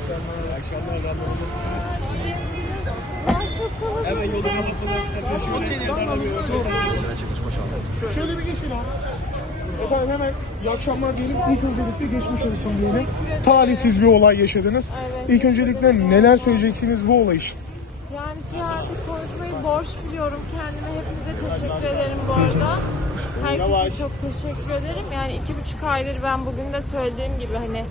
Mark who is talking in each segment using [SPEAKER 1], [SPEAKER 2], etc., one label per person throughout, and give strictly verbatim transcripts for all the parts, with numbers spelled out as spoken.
[SPEAKER 1] İyi akşamlar. Nasılsınız?
[SPEAKER 2] Ay çok kalabalık.
[SPEAKER 1] Hemen yolu kapattılar.
[SPEAKER 3] Şöyle bir geçin abi. Efendim hemen iyi akşamlar diyelim. İlk öncelikle geçmiş olsun diyelim. Talihsiz bir olay yaşadınız.
[SPEAKER 2] Evet,
[SPEAKER 3] İlk öncelikle neler söyleyeceksiniz bu olay için?
[SPEAKER 2] Yani şey artık konuşmayı borç biliyorum kendime. Hepinize teşekkür ederim bu arada. Herkese çok teşekkür ederim. Yani iki buçuk aydır ben bugün de söylediğim gibi hani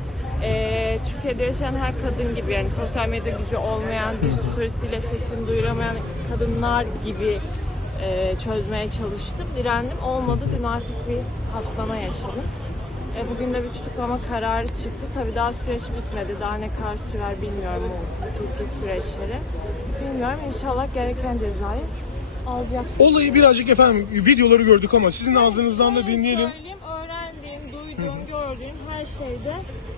[SPEAKER 2] e, Türkiye'de yaşayan her kadın gibi yani sosyal medya gücü olmayan, bir storiesiyle sesini duyuramayan kadınlar gibi e, çözmeye çalıştım. Direndim. Olmadı. Dün artık bir patlama yaşadım. E, bugün de bir tutuklama kararı çıktı. Tabii daha süreç bitmedi. Daha ne kadar sürer bilmiyorum bu hukuki süreçleri. Bilmiyorum. İnşallah gereken cezayı alacak.
[SPEAKER 3] Olayı birazcık efendim videoları gördük ama sizin ağzınızdan da dinleyelim.
[SPEAKER 2] Söyleyeyim, öğrendiğim, duyduğum, gördüğüm her şeyde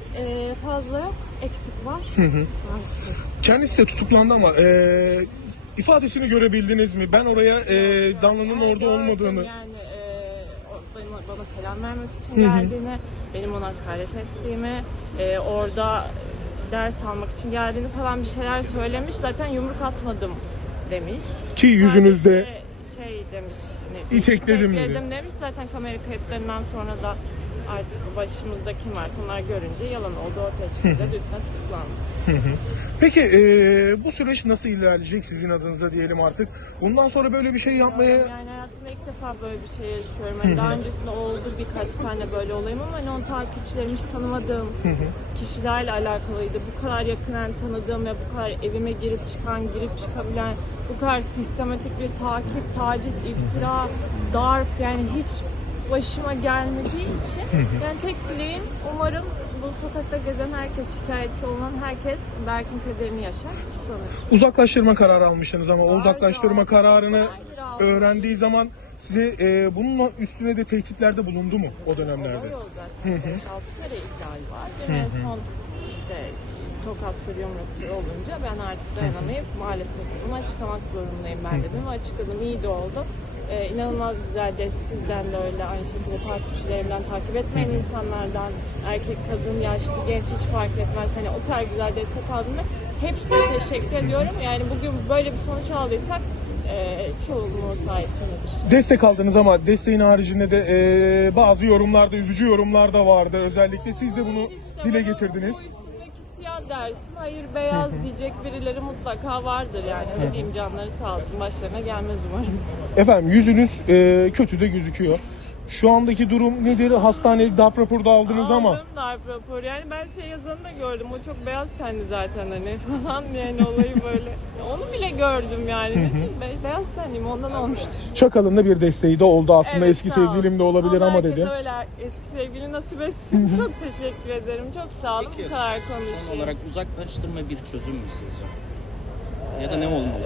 [SPEAKER 2] e, fazla yok, eksik var. Hı hı.
[SPEAKER 3] Kendisi de tutuklandı ama e, ifadesini görebildiniz mi? Ben oraya e, Danla'nın
[SPEAKER 2] Yani
[SPEAKER 3] orada
[SPEAKER 2] gördüm,
[SPEAKER 3] olmadığını...
[SPEAKER 2] Yani e, o benim, bana selam vermek için geldiğini, benim ona hakaret ettiğimi, e, orada ders almak için geldiğini falan bir şeyler söylemiş. Zaten yumruk atmadım demiş.
[SPEAKER 3] Ki yüzünüzde...
[SPEAKER 2] Sadece şey demiş, hani,
[SPEAKER 3] İtekledim dedi.
[SPEAKER 2] demiş. Zaten kamera kayıtlarından sonra da artık başımızda kim varsa onlar görünce yalan oldu ortaya çıktı da üstüne tutuklandı.
[SPEAKER 3] Peki e, bu süreç nasıl ilerleyecek sizin adınıza diyelim artık? Bundan sonra böyle bir şey yapmaya...
[SPEAKER 2] Yani hayatımda ilk defa böyle bir şey yaşıyorum. Yani daha öncesinde oldu birkaç tane böyle olayım ama hani onun takipçilerim hiç tanımadığım kişilerle alakalıydı. Bu kadar yakından tanıdığım ve bu kadar evime girip çıkan, girip çıkabilen, bu kadar sistematik bir takip, taciz, iftira, darp yani hiç başıma gelmediği için yani tek dileğim umarım bu sokakta gezen herkes, şikayetçi olan herkes Berk'in kaderini yaşar, tutuklanır.
[SPEAKER 3] Uzaklaştırma kararı almışsınız ama o
[SPEAKER 2] Hayır,
[SPEAKER 3] uzaklaştırma
[SPEAKER 2] hayır,
[SPEAKER 3] kararını
[SPEAKER 2] hayır, hayır.
[SPEAKER 3] öğrendiği zaman size e, bunun üstüne de tehditlerde bulundu mu o dönemlerde?
[SPEAKER 2] Olay o zaten. beş altı kere ihlal var. Ve en son işte tokattır, yumruktur olunca ben artık dayanamayıp maalesef bunu açıklamak zorundayım ben dedim. Ve açıkladım. İyi de oldu. Ee, inanılmaz güzel de sizden de öyle aynı şekilde takipçilerimden takip etmeyen insanlardan erkek, kadın, yaşlı, genç hiç fark etmez. Hani o kadar güzel destek aldım ve hepsine teşekkür ediyorum. Yani bugün böyle bir sonuç aldıysak e, çoğunluğu sayesindedir.
[SPEAKER 3] Destek aldınız ama desteğin haricinde de e, bazı yorumlarda, üzücü yorumlar da vardı. Özellikle siz de bunu
[SPEAKER 2] İşte
[SPEAKER 3] dile
[SPEAKER 2] bana
[SPEAKER 3] getirdiniz.
[SPEAKER 2] Bu üstündeki siyah dersin, hayır beyaz diyecek birileri mutlaka vardır yani. Öyle diyeyim, canları sağ olsun, başlarına gelmez umarım.
[SPEAKER 3] Efendim yüzünüz e, kötü de gözüküyor. Şu andaki durum nedir? Hastaneye darp raporu da aldınız ama.
[SPEAKER 2] Aldım darp raporu. Yani ben şey yazanı da gördüm. O çok beyaz tenli zaten hani falan yani olayı böyle. Onu bile gördüm yani. Ne bileyim, be- beyaz tenliyim ondan olmuştur.
[SPEAKER 3] Çakal'ın da bir desteği de oldu aslında.
[SPEAKER 2] Evet,
[SPEAKER 3] Eski
[SPEAKER 2] sağ
[SPEAKER 3] sevgilim de
[SPEAKER 2] olsun.
[SPEAKER 3] olabilir
[SPEAKER 2] Allah
[SPEAKER 3] ama
[SPEAKER 2] herkese
[SPEAKER 3] dedi.
[SPEAKER 2] öyle eski sevgili nasip etsin. Çok teşekkür ederim. Çok sağ olun.
[SPEAKER 1] Peki,
[SPEAKER 2] Bu kadar
[SPEAKER 1] son
[SPEAKER 2] konuşayım.
[SPEAKER 1] olarak uzaklaştırma bir çözüm mü sizce? Ya da ne olmalı?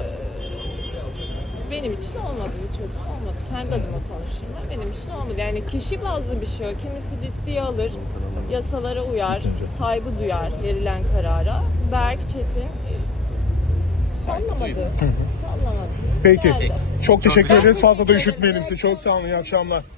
[SPEAKER 2] Benim için olmadı, bir çözüm olmadı. Kendi adıma konuşayım ben. Benim için olmadı. Yani kişi bazlı bir şey o. Kimisi ciddiye alır, yasalara uyar, saygı duyar verilen karara. Berk Çetin sallamadı. Sallamadı.
[SPEAKER 3] Peki.
[SPEAKER 2] Geldi.
[SPEAKER 3] Çok teşekkür
[SPEAKER 2] Ben
[SPEAKER 3] ederiz. Fazla da
[SPEAKER 2] teşekkür
[SPEAKER 3] üşütmeyelim
[SPEAKER 2] ederim.
[SPEAKER 3] sizi. Çok sağ olun. İyi akşamlar.